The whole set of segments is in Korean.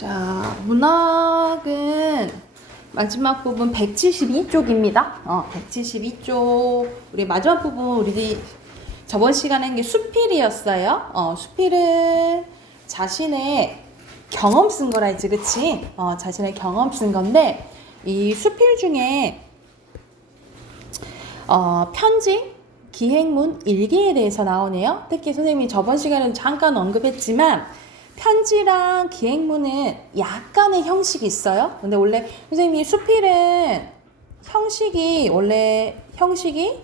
자, 문학은 마지막 부분 172쪽입니다. 172쪽. 우리 마지막 부분 우리 저번 시간에 한 게 수필이었어요. 수필은 자신의 경험 쓴 거라 했지, 그치? 자신의 경험 쓴 건데, 이 수필 중에, 편지, 기행문, 일기에 대해서 나오네요. 특히 선생님이 저번 시간에는 잠깐 언급했지만, 편지랑 기행문은 약간의 형식이 있어요. 근데 원래 선생님이 수필은 원래 형식이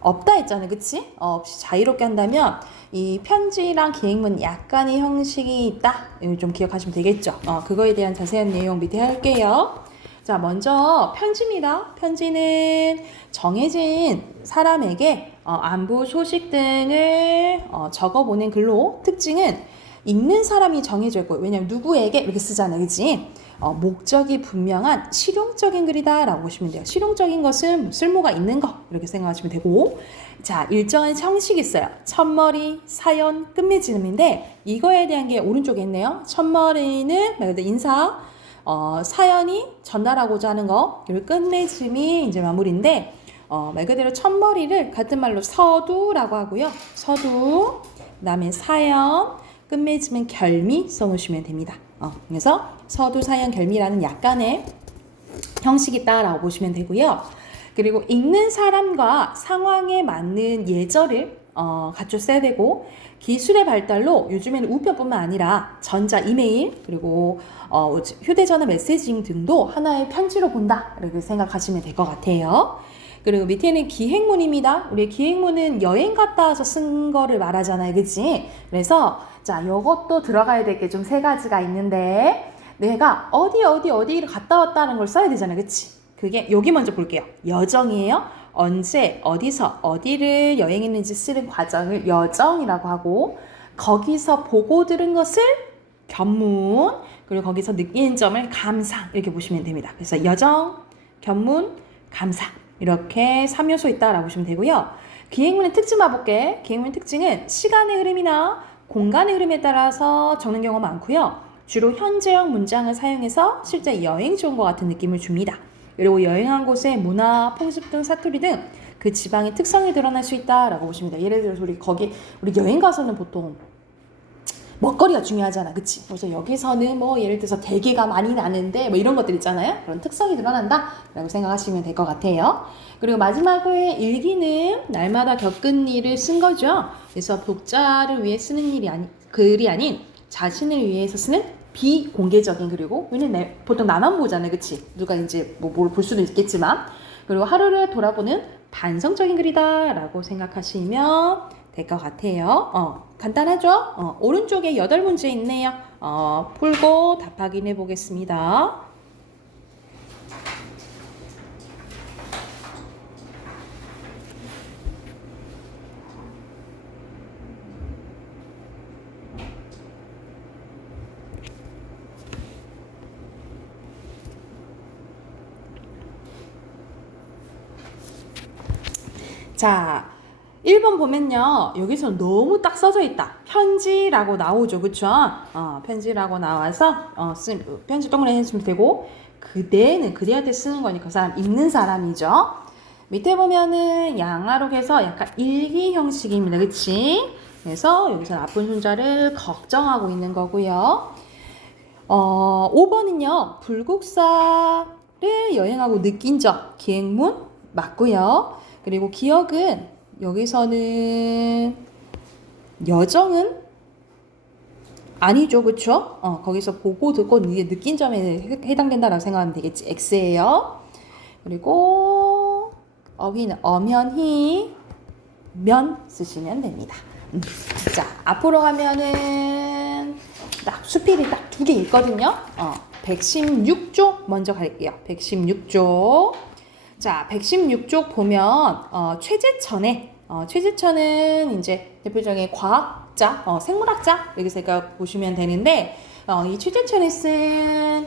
없다 했잖아요. 그치? 없이 자유롭게 한다면 이 편지랑 기행문 약간의 형식이 있다. 이거 좀 기억하시면 되겠죠. 그거에 대한 자세한 내용 밑에 할게요. 자, 먼저 편지입니다. 편지는 정해진 사람에게 안부 소식 등을 적어보낸 글로, 특징은 읽는 사람이 정해져 있고, 왜냐면 누구에게 이렇게 쓰잖아요. 그치? 목적이 분명한 실용적인 글이다 라고 보시면 돼요. 실용적인 것은 쓸모가 있는 거 이렇게 생각하시면 되고, 자, 일정한 형식이 있어요. 첫머리, 사연, 끝맺음인데 이거에 대한 게 오른쪽에 있네요. 첫머리는 말 그대로 인사, 사연이 전달하고자 하는 거, 그리고 끝맺음이 이제 마무리인데, 말 그대로 첫머리를 같은 말로 서두라고 하고요. 서두, 그 다음에 사연, 끝맺음은 결미 써놓으시면 됩니다. 그래서 서두, 사연, 결미라는 약간의 형식이 있다라고 보시면 되고요. 그리고 읽는 사람과 상황에 맞는 예절을 갖췄어야 되고, 기술의 발달로 요즘에는 우편뿐만 아니라 전자, 이메일, 그리고 휴대전화 메시징 등도 하나의 편지로 본다 이렇게 생각하시면 될 것 같아요. 그리고 밑에는 기행문입니다. 우리 기행문은 여행 갔다 와서 쓴 거를 말하잖아요. 그치? 그래서 자, 요것도 들어가야 될 게 좀 세 가지가 있는데, 내가 어디를 갔다 왔다는 걸 써야 되잖아요. 그치? 그게 여기 먼저 볼게요. 여정이에요. 언제, 어디서, 어디를 여행했는지 쓰는 과정을 여정이라고 하고, 거기서 보고 들은 것을 견문, 그리고 거기서 느낀 점을 감상, 이렇게 보시면 됩니다. 그래서 여정, 견문, 감상, 이렇게 3요소 있다라고 보시면 되고요. 기행문의 특징 봐볼게. 기행문의 특징은 시간의 흐름이나 공간의 흐름에 따라서 적는 경우가 많고요. 주로 현재형 문장을 사용해서 실제 여행 중 온 것 같은 느낌을 줍니다. 그리고 여행한 곳의 문화, 풍습 등 사투리 등 그 지방의 특성이 드러날 수 있다라고 보시면 돼요. 예를 들어서 우리 여행 가서는 보통 먹거리가 중요하잖아. 그치? 그래서 여기서는 예를 들어서 대게가 많이 나는데 이런 것들 있잖아요. 그런 특성이 드러난다 라고 생각하시면 될 것 같아요. 그리고 마지막에 일기는 날마다 겪은 일을 쓴 거죠. 그래서 독자를 위해 쓰는 글이 아닌 자신을 위해서 쓰는 비공개적인 글이고, 왜냐면 보통 나만 보잖아요. 그치? 누가 이제 뭘 볼 수도 있겠지만, 그리고 하루를 돌아보는 반성적인 글이다 라고 생각하시면 될 것 같아요. 간단하죠? 오른쪽에 8문제 있네요. 풀고 답 확인해 보겠습니다. 자, 1번 보면요. 여기서 너무 딱 써져 있다. 편지라고 나오죠. 그쵸? 편지라고 나와서 편지 동그라미 해주면 되고, 그대한테 쓰는 거니까 그 사람 읽는 사람이죠. 밑에 보면은 양아록에서 약간 일기 형식입니다. 그치? 그래서 여기서 나쁜 손자를 걱정하고 있는 거고요. 5번은요. 불국사를 여행하고 느낀 점, 기행문 맞고요. 그리고 기억은 여기서는 여정은 아니죠. 그쵸? 거기서 보고 듣고 느낀 점에 해당된다라고 생각하면 되겠지. X예요. 그리고 어휘는 엄연히 면 쓰시면 됩니다. 자, 앞으로 가면은 딱 수필이 딱 2개 있거든요. 116쪽 먼저 갈게요. 116쪽. 자, 116쪽 보면 최재천은 이제 대표적인 과학자, 생물학자 여기서 보시면 되는데, 이 최재천이 쓴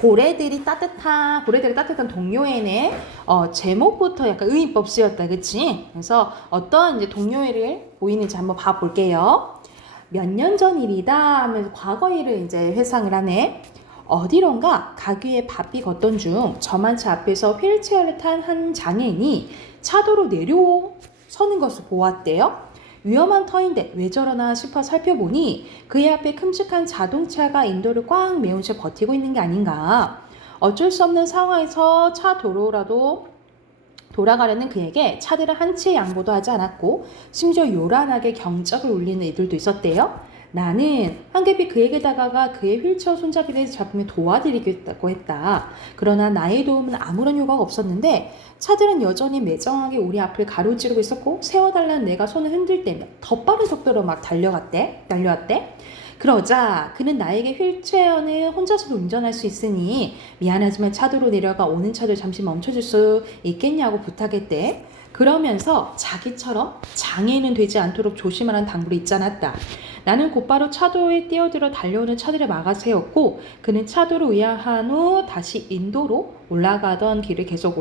고래들이 따뜻한 동요에는 제목부터 약간 의인법 쓰였다, 그치? 그래서 어떤 이제 동요회를 보이는지 한번 봐볼게요. 몇 년 전 일이다 하면서 과거 일을 이제 회상을 하네. 어디론가 가게에 바삐 걷던 중 저만 차 앞에서 휠체어를 탄 한 장애인이 차도로 내려서는 것을 보았대요. 위험한 터인데 왜 저러나 싶어 살펴보니 그의 앞에 큼직한 자동차가 인도를 꽉 메운 채 버티고 있는 게 아닌가. 어쩔 수 없는 상황에서 차 도로라도 돌아가려는 그에게 차들은 한치의 양보도 하지 않았고 심지어 요란하게 경적을 울리는 이들도 있었대요. 나는 황급히 그에게 다가가 그의 휠체어 손잡이를 잡으며 도와드리겠다고 했다. 그러나 나의 도움은 아무런 효과가 없었는데 차들은 여전히 매정하게 우리 앞을 가로지르고 있었고 세워달라는 내가 손을 흔들 때며 더 빠른 속도로 막 달려왔대. 그러자 그는 나에게 휠체어는 혼자서도 운전할 수 있으니 미안하지만 차도로 내려가 오는 차들 잠시 멈춰줄 수 있겠냐고 부탁했대. 그러면서 자기처럼 장애인은 되지 않도록 조심하라는 당부를 잊지 않았다. 나는 곧바로 차도에 뛰어들어 달려오는 차들을 막아 세웠고 그는 차도로 위안한 후 다시 인도로 올라가던 길을 계속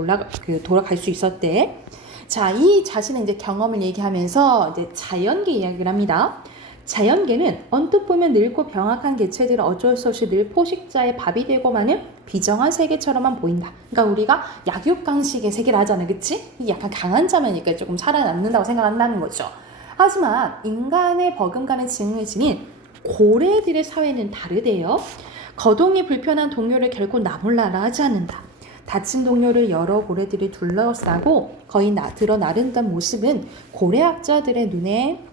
돌아갈 수 있었대. 자, 이 자신의 이제 경험을 얘기하면서 이제 자연계 이야기를 합니다. 자연계는 언뜻 보면 늙고 병약한 개체들은 어쩔 수 없이 늘 포식자의 밥이 되고 마는 비정한 세계처럼만 보인다. 그러니까 우리가 약육강식의 세계를 하잖아, 그치? 약간 강한 자면이니까 조금 살아남는다고 생각한다는 거죠. 하지만 인간의 버금가는 징을 지닌 고래들의 사회는 다르대요. 거동이 불편한 동료를 결코 나몰라라 하지 않는다. 다친 동료를 여러 고래들이 둘러싸고 거의 들어 나른다는 모습은 고래학자들의 눈에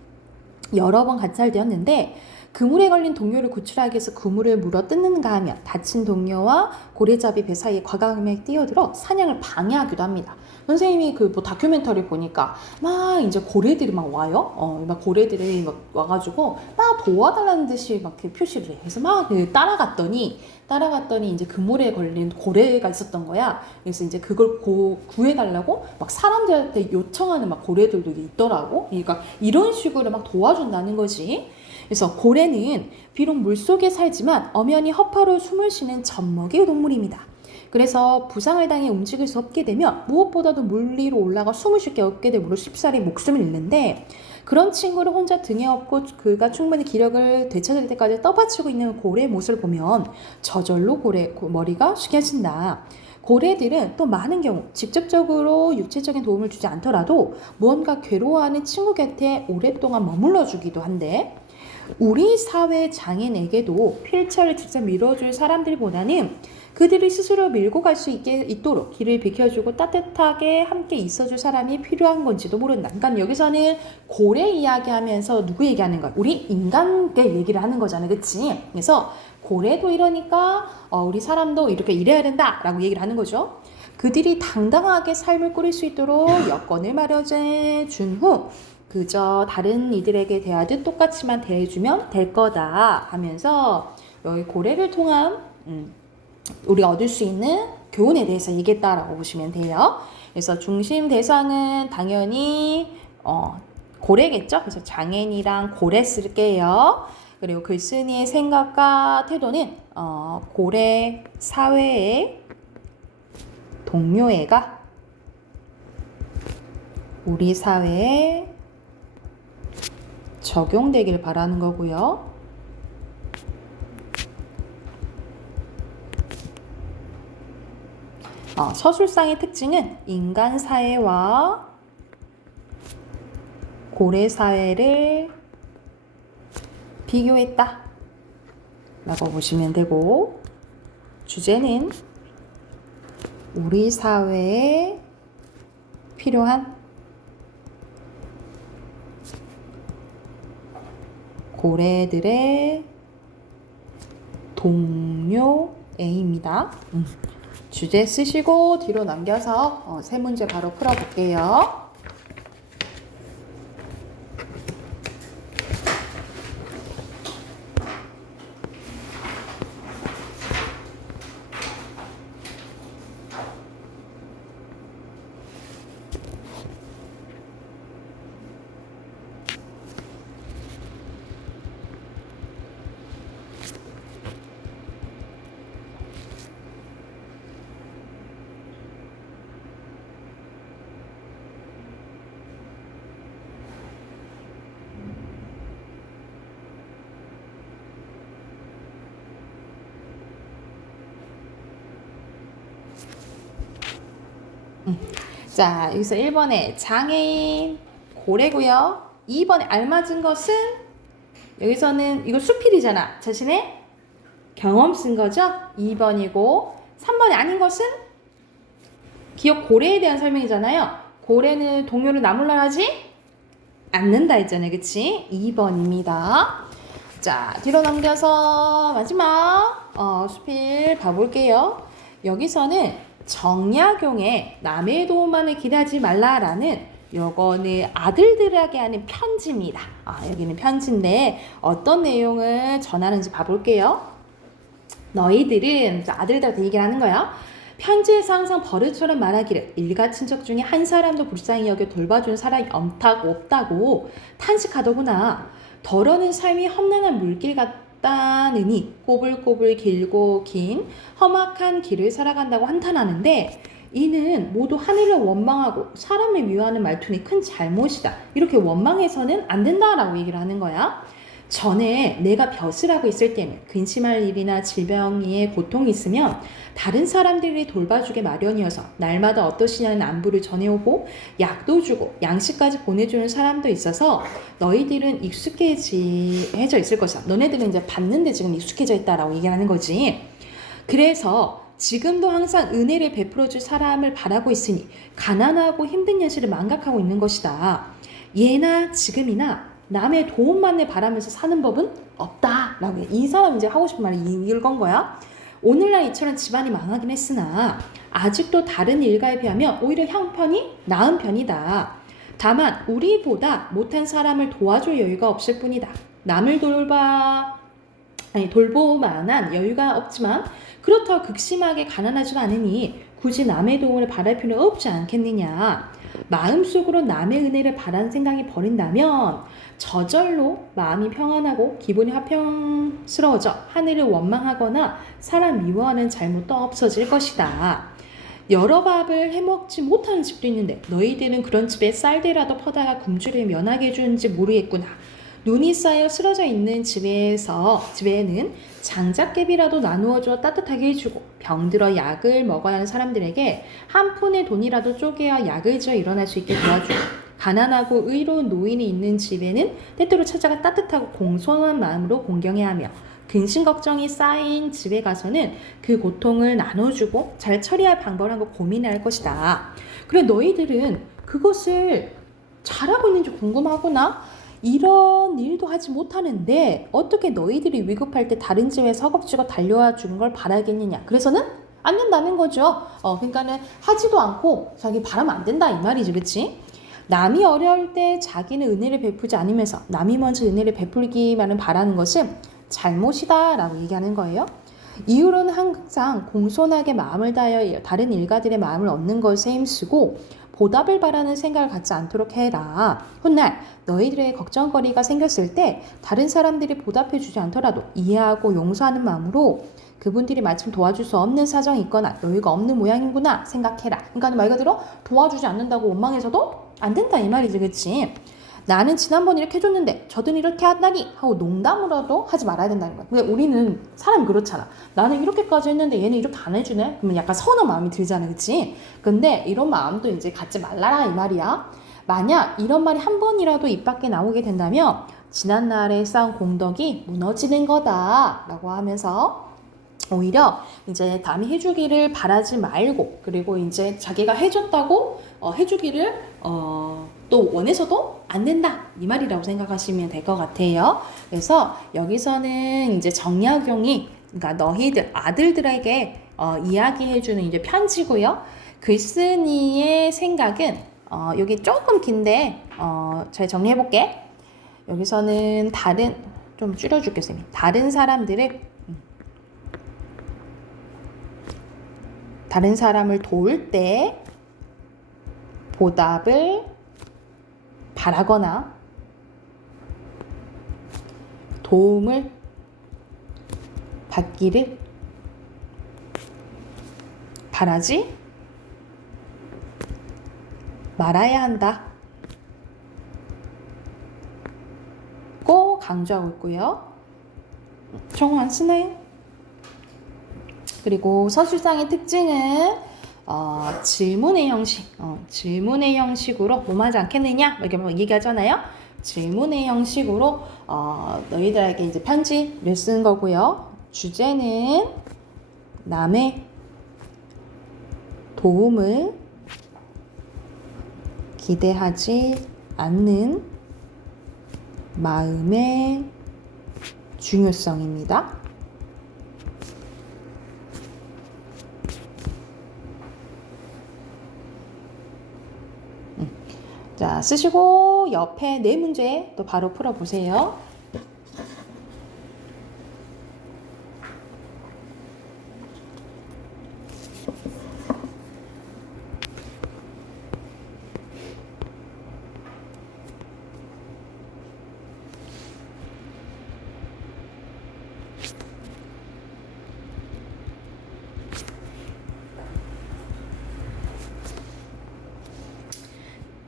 여러 번 관찰되었는데 그물에 걸린 동료를 구출하기 위해서 그물을 물어 뜯는가 하면 다친 동료와 고래잡이 배 사이에 과감하게 뛰어들어 사냥을 방해하기도 합니다. 선생님이 그 뭐 다큐멘터리 보니까 막 이제 고래들이 막 와요. 막 고래들이 막 와가지고 막 도와달라는 듯이 막 표시를 해. 그래서 막 따라갔더니 이제 그물에 걸린 고래가 있었던 거야. 그래서 이제 그걸 구해달라고 막 사람들한테 요청하는 막 고래들도 있더라고. 그러니까 이런 식으로 막 도와준다는 거지. 그래서 고래는 비록 물속에 살지만 엄연히 허파로 숨을 쉬는 젖먹이 동물입니다. 그래서 부상을 당해 움직일 수 없게 되면 무엇보다도 물 위로 올라가 숨을 쉽게 얻게 되므로 쉽사리 목숨을 잃는데 그런 친구를 혼자 등에 업고 그가 충분히 기력을 되찾을 때까지 떠받치고 있는 고래의 모습을 보면 저절로 머리가 숙여진다. 고래들은 또 많은 경우 직접적으로 육체적인 도움을 주지 않더라도 무언가 괴로워하는 친구 곁에 오랫동안 머물러 주기도 한데 우리 사회 장애인에게도 휠체어를 직접 밀어줄 사람들보다는 그들이 스스로 밀고 갈 수 있도록 길을 비켜주고 따뜻하게 함께 있어줄 사람이 필요한 건지도 모른다. 그러니까 여기서는 고래 이야기하면서 누구 얘기하는 거야? 우리 인간계 얘기를 하는 거잖아, 그치? 그래서 고래도 이러니까 우리 사람도 이렇게 일해야 된다라고 얘기를 하는 거죠. 그들이 당당하게 삶을 꾸릴 수 있도록 여건을 마련해 준 후 그저 다른 이들에게 대하듯 똑같이만 대해주면 될 거다 하면서 여기 고래를 통한 우리가 얻을 수 있는 교훈에 대해서 얘기했다라고 보시면 돼요. 그래서 중심 대상은 당연히 고래겠죠. 그래서 장애인이랑 고래 쓸게요. 그리고 글쓴이의 생각과 태도는 고래 사회의 동료애가 우리 사회에 적용되길 바라는 거고요. 서술상의 특징은 인간 사회와 고래 사회를 비교했다 라고 보시면 되고 주제는 우리 사회에 필요한 고래들의 동료애입니다. 주제 쓰시고 뒤로 넘겨서 세 문제 바로 풀어볼게요. 자, 여기서 1번에 장애인, 고래고요. 2번에 알맞은 것은 여기서는 이거 수필이잖아. 자신의 경험 쓴 거죠? 2번이고 3번이 아닌 것은 기억 고래에 대한 설명이잖아요. 고래는 동요를 나몰라하지 않는다 했잖아요. 그치? 2번입니다. 자, 뒤로 넘겨서 마지막 수필 봐볼게요. 여기서는 정약용의 남의 도움만을 기대하지 말라라는 요거는 아들들에게 하는 편지입니다. 여기는 편지인데 어떤 내용을 전하는지 봐볼게요. 너희들은 아들들한테 얘기를 하는 거야. 편지에서 항상 버릇처럼 말하기를 일가 친척 중에 한 사람도 불쌍히 여겨 돌봐주는 사람이 없다고 탄식하더구나. 더러는 삶이 험난한 물길 같다느니 꼬불꼬불 길고 긴 험악한 길을 살아간다고 한탄하는데 이는 모두 하늘을 원망하고 사람을 미워하는 말투니 큰 잘못이다. 이렇게 원망해서는 안 된다라고 얘기를 하는 거야. 전에 내가 벼슬 하고 있을 때는 근심할 일이나 질병에 고통이 있으면 다른 사람들이 돌봐주게 마련이어서 날마다 어떠시냐는 안부를 전해오고 약도 주고 양식까지 보내주는 사람도 있어서 너희들은 익숙해져 있을 것이다. 너네들은 이제 받는데 지금 익숙해져 있다라고 얘기하는 거지. 그래서 지금도 항상 은혜를 베풀어줄 사람을 바라고 있으니 가난하고 힘든 현실을 망각하고 있는 것이다. 예나 지금이나 남의 도움만을 바라면서 사는 법은 없다라고 이 사람이 이제 하고 싶은 말을 읽은 거야. 오늘날 이처럼 집안이 망하긴 했으나 아직도 다른 일가에 비하면 오히려 형편이 나은 편이다. 다만 우리보다 못한 사람을 도와줄 여유가 없을 뿐이다. 남을 돌볼 만한 여유가 없지만 그렇다고 극심하게 가난하지도 않으니 굳이 남의 도움을 바랄 필요는 없지 않겠느냐. 마음속으로 남의 은혜를 바라는 생각이 버린다면 저절로 마음이 평안하고 기분이 화평스러워져 하늘을 원망하거나 사람 미워하는 잘못도 없어질 것이다. 여러 밥을 해먹지 못하는 집도 있는데 너희들은 그런 집에 쌀대라도 퍼다가 굶주림을 면하게 해주는지 모르겠구나. 눈이 쌓여 쓰러져 있는 집에는 장작개비라도 나누어줘 따뜻하게 해주고 병들어 약을 먹어야 하는 사람들에게 한 푼의 돈이라도 쪼개어 약을 지어 일어날 수 있게 도와주고 가난하고 의로운 노인이 있는 집에는 때때로 찾아가 따뜻하고 공손한 마음으로 공경해야 하며 근심 걱정이 쌓인 집에 가서는 그 고통을 나눠주고 잘 처리할 방법을 한번 고민할 것이다. 그래 너희들은 그것을 잘하고 있는지 궁금하구나. 이런 일도 하지 못하는데 어떻게 너희들이 위급할 때 다른 집에 서겁지고 달려와 주는 걸 바라겠느냐. 그래서는 안 된다는 거죠. 그러니까는 하지도 않고 자기 바라면 안 된다 이 말이지. 그치? 남이 어려울 때 자기는 은혜를 베푸지 않으면서 남이 먼저 은혜를 베풀기만을 바라는 것은 잘못이다 라고 얘기하는 거예요. 이유로는 항상 공손하게 마음을 다하여 다른 일가들의 마음을 얻는 것에 힘쓰고 보답을 바라는 생각을 갖지 않도록 해라. 훗날 너희들의 걱정거리가 생겼을 때 다른 사람들이 보답해 주지 않더라도 이해하고 용서하는 마음으로 그분들이 마침 도와줄 수 없는 사정이 있거나 여유가 없는 모양이구나 생각해라. 그러니까 말 그대로 도와주지 않는다고 원망해서도 안 된다 이 말이지. 그치? 나는 지난번 이렇게 해줬는데 저든 이렇게 한다니 하고 농담으로도 하지 말아야 된다는 거야. 근데 우리는 사람이 그렇잖아. 나는 이렇게까지 했는데 얘는 이렇게 안 해주네? 그러면 약간 서운한 마음이 들잖아. 그치? 근데 이런 마음도 이제 갖지 말라라 이 말이야. 만약 이런 말이 한 번이라도 입 밖에 나오게 된다면 지난날에 쌓은 공덕이 무너지는 거다 라고 하면서 오히려 이제 남이 해주기를 바라지 말고 그리고 이제 자기가 해줬다고 해주기를 또 원해서도 안 된다 이 말이라고 생각하시면 될 것 같아요. 그래서 여기서는 이제 정약용이 그러니까 너희들 아들들에게 이야기해주는 이제 편지고요. 글쓴이의 생각은 여기 조금 긴데 잘 정리해볼게. 여기서는 좀 줄여줄게 쌤이. 다른 사람을 도울 때 보답을 바라거나 도움을 받기를 바라지 말아야 한다. 꼭 강조하고 있고요. 정호 안 쓰나요? 그리고 서술상의 특징은 질문의 형식, 질문의 형식으로 뭐 하지 않겠느냐? 이렇게 뭐 얘기하잖아요. 질문의 형식으로 너희들에게 이제 편지를 쓴 거고요. 주제는 남의 도움을 기대하지 않는 마음의 중요성입니다. 자, 쓰시고 옆에 네 문제 또 바로 풀어보세요.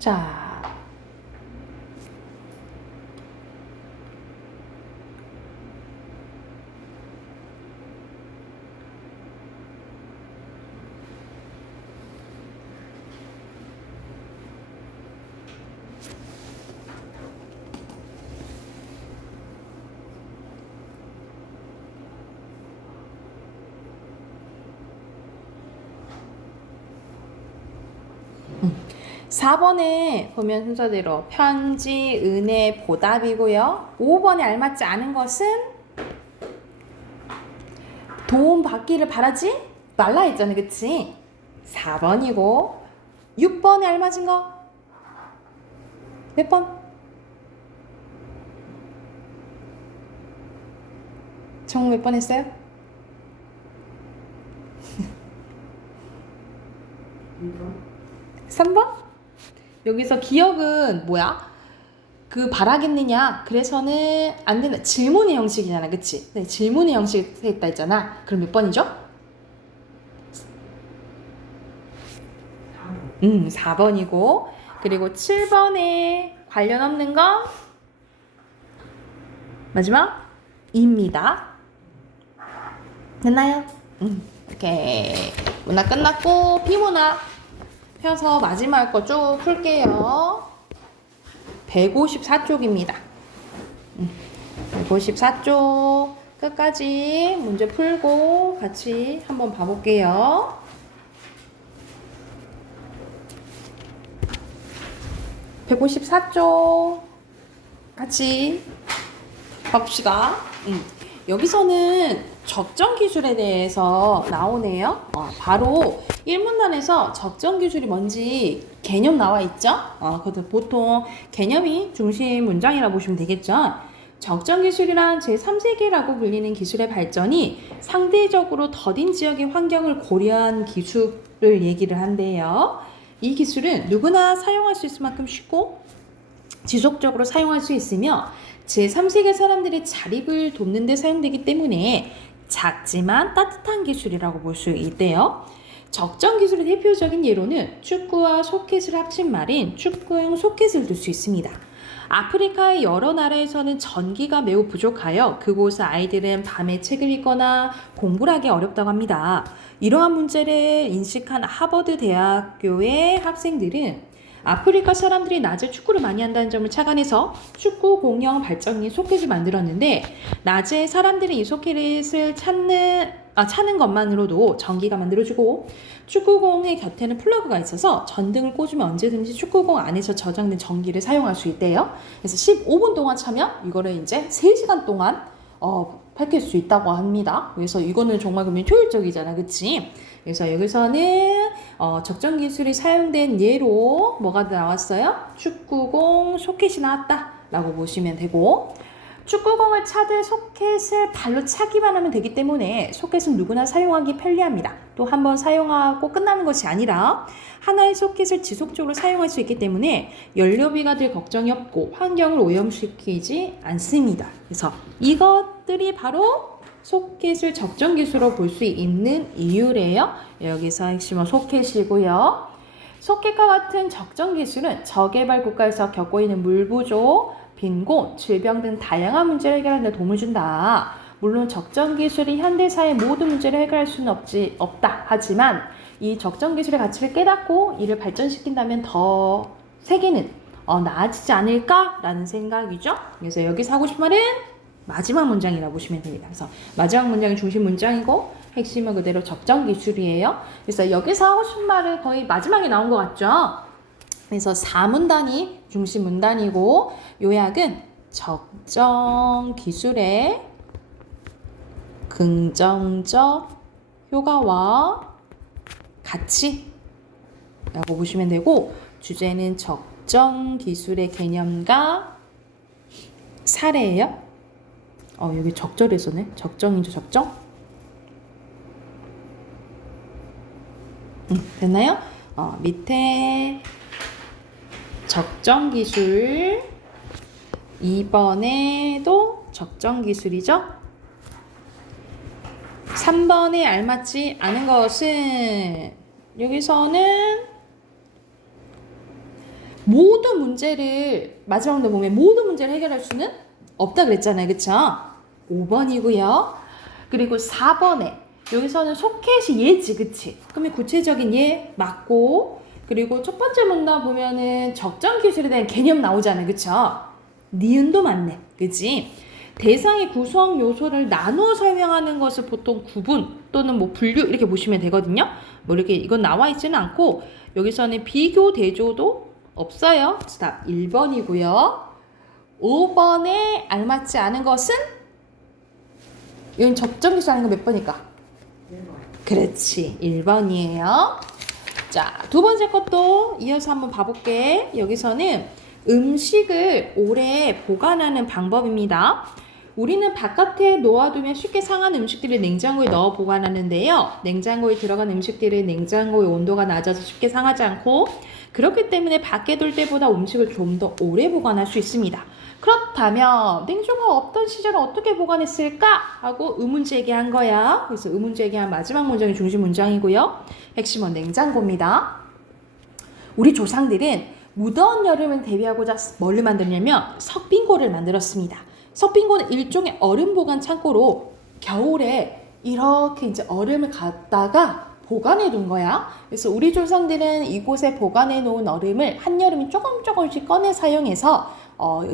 자, 4번에 보면 순서대로 편지, 은혜, 보답이고요. 5번에 알맞지 않은 것은 도움 받기를 바라지 말라 했잖아, 그치? 4번이고 6번에 알맞은 거 몇 번? 정우 몇 번 했어요? 3번? 여기서 기억은 뭐야? 그 바라겠느냐? 그래서는 안 된다. 질문의 형식이잖아, 그치? 네, 질문의 형식이 있다 했잖아. 그럼 몇 번이죠? 4번이고 그리고 7번에 관련 없는 거 마지막 입니다. 됐나요? 오케이. 문학 끝났고 비문학 펴서 마지막 거 쭉 풀게요. 154쪽입니다. 154쪽 끝까지 문제 풀고 같이 한번 봐볼게요. 154쪽 같이 봅시다. 여기서는 적정 기술에 대해서 나오네요. 바로 1문단에서 적정 기술이 뭔지 개념 나와 있죠? 그것도 보통 개념이 중심 문장이라고 보시면 되겠죠? 적정 기술이란 제3세계라고 불리는 기술의 발전이 상대적으로 더딘 지역의 환경을 고려한 기술을 얘기를 한대요. 이 기술은 누구나 사용할 수 있을 만큼 쉽고 지속적으로 사용할 수 있으며 제3세계 사람들의 자립을 돕는 데 사용되기 때문에 작지만 따뜻한 기술이라고 볼 수 있대요. 적정 기술의 대표적인 예로는 축구와 소켓을 합친 말인 축구용 소켓을 들 수 있습니다. 아프리카의 여러 나라에서는 전기가 매우 부족하여 그곳의 아이들은 밤에 책을 읽거나 공부를 하기 어렵다고 합니다. 이러한 문제를 인식한 하버드 대학교의 학생들은 아프리카 사람들이 낮에 축구를 많이 한다는 점을 착안해서 축구 공용 발전기 소켓을 만들었는데 낮에 사람들이 이 소켓을 차는 것만으로도 전기가 만들어지고 축구공의 곁에는 플러그가 있어서 전등을 꽂으면 언제든지 축구공 안에서 저장된 전기를 사용할 수 있대요. 그래서 15분 동안 차면 이거를 이제 3시간 동안 밝힐 수 있다고 합니다. 그래서 이거는 정말 그러면 효율적이잖아, 그치? 그래서 여기서는 적정 기술이 사용된 예로 뭐가 나왔어요? 축구공 소켓이 나왔다 라고 보시면 되고 축구공을 차되 소켓을 발로 차기만 하면 되기 때문에 소켓은 누구나 사용하기 편리합니다. 또 한 번 사용하고 끝나는 것이 아니라 하나의 소켓을 지속적으로 사용할 수 있기 때문에 연료비가 들 걱정이 없고 환경을 오염시키지 않습니다. 그래서 이것들이 바로 소켓을 적정 기술로 볼 수 있는 이유래요. 여기서 핵심은 소켓이고요. 소켓과 같은 적정 기술은 저개발 국가에서 겪고 있는 물 부족, 빈곤, 질병 등 다양한 문제를 해결하는 데 도움을 준다. 물론 적정 기술이 현대사의 모든 문제를 해결할 수는 없다. 하지만 이 적정 기술의 가치를 깨닫고 이를 발전시킨다면 더 세계는 나아지지 않을까라는 생각이죠. 그래서 여기서 하고 싶은 말은 마지막 문장이라고 보시면 됩니다. 그래서 마지막 문장이 중심 문장이고 핵심은 그대로 적정 기술이에요. 그래서 여기서 하고 싶은 말은 거의 마지막에 나온 것 같죠. 그래서 4문단이 중심 문단이고 요약은 적정 기술의 긍정적 효과와 가치라고 보시면 되고 주제는 적정 기술의 개념과 사례예요. 여기 적절해서네. 적정이죠, 적정? 됐나요? 밑에 적정 기술 2번에도 적정 기술이죠. 3번에 알맞지 않은 것은 여기서는 모든 문제를 마지막으로 보면 모든 문제를 해결할 수는 없다 그랬잖아요. 그쵸? 5번이고요. 그리고 4번에 여기서는 소켓이 예지. 그치? 그러면 구체적인 예 맞고 그리고 첫 번째 문단 보면은 적정 기술에 대한 개념 나오잖아요. 그쵸? 니은도 맞네. 그치? 대상의 구성 요소를 나누어 설명하는 것을 보통 구분 또는 뭐 분류 이렇게 보시면 되거든요. 뭐 이렇게 이건 나와 있지는 않고 여기서는 비교 대조도 없어요. 답 1번이고요. 5번에 알맞지 않은 것은 여기 적정 기술 하는 거 몇 번일까? 1번. 그렇지. 1번이에요. 자, 두 번째 것도 이어서 한번 봐볼게. 여기서는 음식을 오래 보관하는 방법입니다. 우리는 바깥에 놓아두면 쉽게 상하는 음식들을 냉장고에 넣어 보관하는데요. 냉장고에 들어간 음식들은 냉장고의 온도가 낮아서 쉽게 상하지 않고 그렇기 때문에 밖에 둘 때보다 음식을 좀 더 오래 보관할 수 있습니다. 그렇다면 냉장고가 없던 시절에 어떻게 보관했을까? 하고 의문 제기한 거야. 그래서 의문 제기한 마지막 문장이 중심 문장이고요. 핵심은 냉장고입니다. 우리 조상들은 무더운 여름을 대비하고자 뭘를 만들냐면 석빙고를 만들었습니다. 석빙고는 일종의 얼음 보관 창고로 겨울에 이렇게 이제 얼음을 갖다가 보관해 둔 거야. 그래서 우리 조상들은 이곳에 보관해 놓은 얼음을 한여름에 조금씩 꺼내 사용해서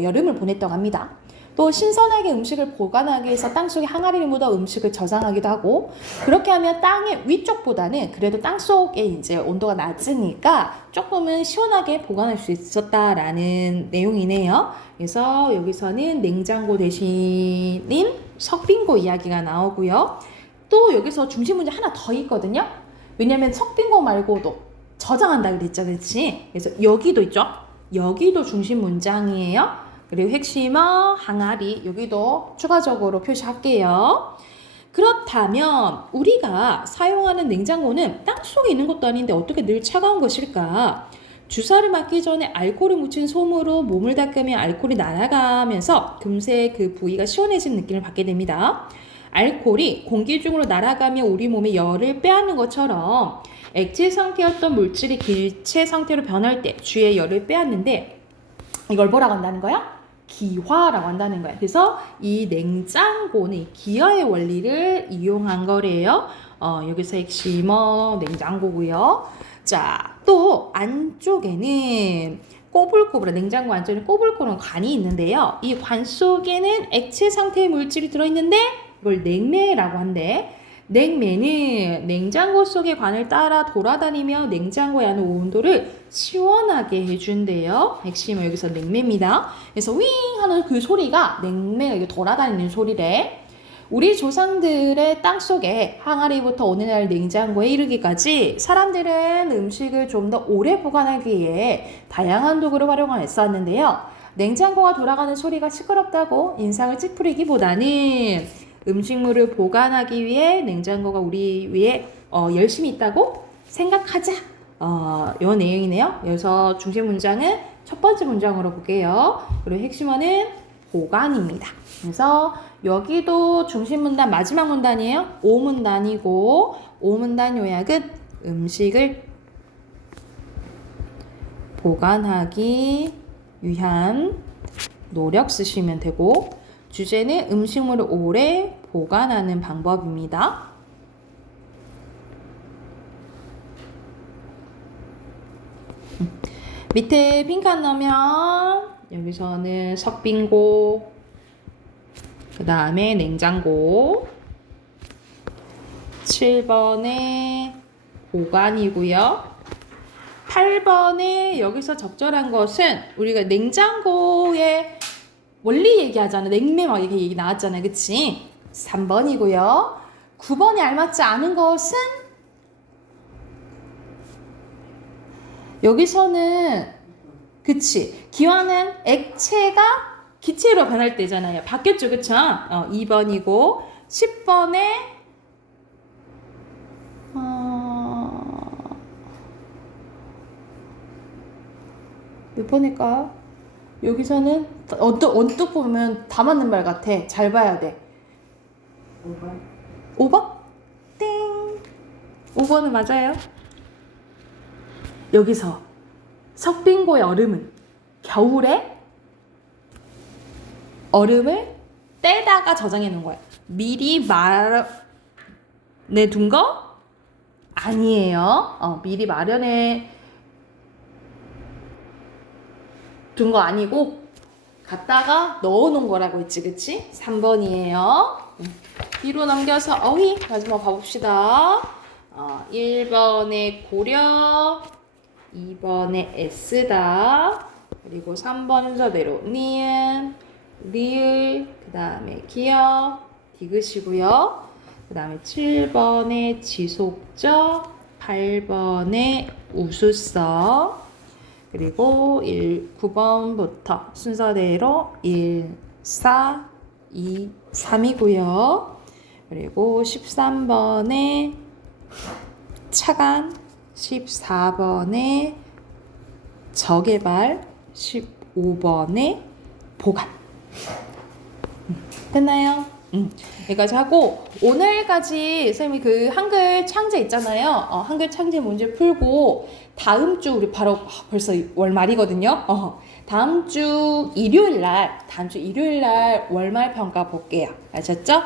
여름을 보냈다고 합니다. 또 신선하게 음식을 보관하기 위해서 땅속에 항아리를 묻어 음식을 저장하기도 하고 그렇게 하면 땅의 위쪽보다는 그래도 땅속에 이제 온도가 낮으니까 조금은 시원하게 보관할 수 있었다라는 내용이네요. 그래서 여기서는 냉장고 대신인 석빙고 이야기가 나오고요. 또 여기서 중심 문제 하나 더 있거든요. 왜냐면 석빙고 말고도 저장한다 그랬죠. 그렇지? 그래서 여기도 있죠. 여기도 중심 문장이에요. 그리고 핵심어 항아리 여기도 추가적으로 표시할게요. 그렇다면 우리가 사용하는 냉장고는 땅속에 있는 것도 아닌데 어떻게 늘 차가운 것일까? 주사를 맞기 전에 알코올을 묻힌 솜으로 몸을 닦으면 알코올이 날아가면서 금세 그 부위가 시원해지는 느낌을 받게 됩니다. 알코올이 공기 중으로 날아가며 우리 몸에 열을 빼앗는 것처럼 액체 상태였던 물질이 기체 상태로 변할 때 주위에 열을 빼앗는데 이걸 뭐라고 한다는 거야? 기화라고 한다는 거야. 그래서 이 냉장고는 이 기화의 원리를 이용한 거래요. 여기서 핵심어 냉장고고요. 자, 또 안쪽에는 꼬불꼬불한 냉장고 안쪽에는 꼬불꼬불한 관이 있는데요. 이 관 속에는 액체 상태의 물질이 들어있는데 이걸 냉매라고 한대. 냉매는 냉장고 속의 관을 따라 돌아다니며 냉장고의 안의 온도를 시원하게 해준대요. 핵심은 여기서 냉매입니다. 그래서 윙 하는 그 소리가 냉매가 돌아다니는 소리래. 우리 조상들의 땅 속에 항아리부터 오늘날 냉장고에 이르기까지 사람들은 음식을 좀 더 오래 보관하기 위해 다양한 도구를 활용했었는데요. 냉장고가 돌아가는 소리가 시끄럽다고 인상을 찌푸리기보다는 음식물을 보관하기 위해 냉장고가 우리 위해 열심히 있다고 생각하자. 요 내용이네요. 그래서 중심 문장은 첫 번째 문장으로 볼게요. 그리고 핵심어는 보관입니다. 그래서 여기도 중심 문단 마지막 문단이에요. 5문단이고 5문단 요약은 음식을 보관하기 위한 노력 쓰시면 되고 주제는 음식물을 오래 보관하는 방법입니다. 밑에 빈칸 넣으면 여기서는 석빙고, 그 다음에 냉장고, 7번에 보관이고요. 8번에 여기서 적절한 것은 우리가 냉장고의 원리 얘기하잖아. 냉매 막 이렇게 얘기 나왔잖아. 그치? 3번이고요. 9번에 알맞지 않은 것은 여기서는 그치. 기화는 액체가 기체로 변할 때잖아요. 바뀌었죠. 그쵸? 2번이고 10번에 몇 번일까? 여기서는 언뜻 보면 다 맞는 말 같아. 잘 봐야 돼. 5번? 5번? 땡! 5번은 맞아요. 여기서 석빙고의 얼음은 겨울에 얼음을 떼다가 저장해 놓은 거야. 미리 마련해 둔 거 아니에요. 미리 마련해 둔 거 아니고 갖다가 넣어 놓은 거라고 했지, 그치? 3번이에요. 뒤로 넘겨서 어휘 마지막 봐봅시다. 1번에 고려, 2번에 애쓰다, 그리고 3번 순서대로 니은, 리을, 그 다음에 기역, 디귿이고요. 그 다음에 7번에 지속적, 8번에 우수성, 그리고 9번부터 순서대로 1, 4, 2, 3이고요. 그리고 13번에 차관, 14번에 저개발, 15번에 보관. 됐나요? 여기까지 하고 오늘까지 선생님이 그 한글 창제 있잖아요. 한글 창제 문제 풀고 다음 주 우리 바로 벌써 월말이거든요. 다음 주 일요일 날 월말 평가 볼게요. 아셨죠?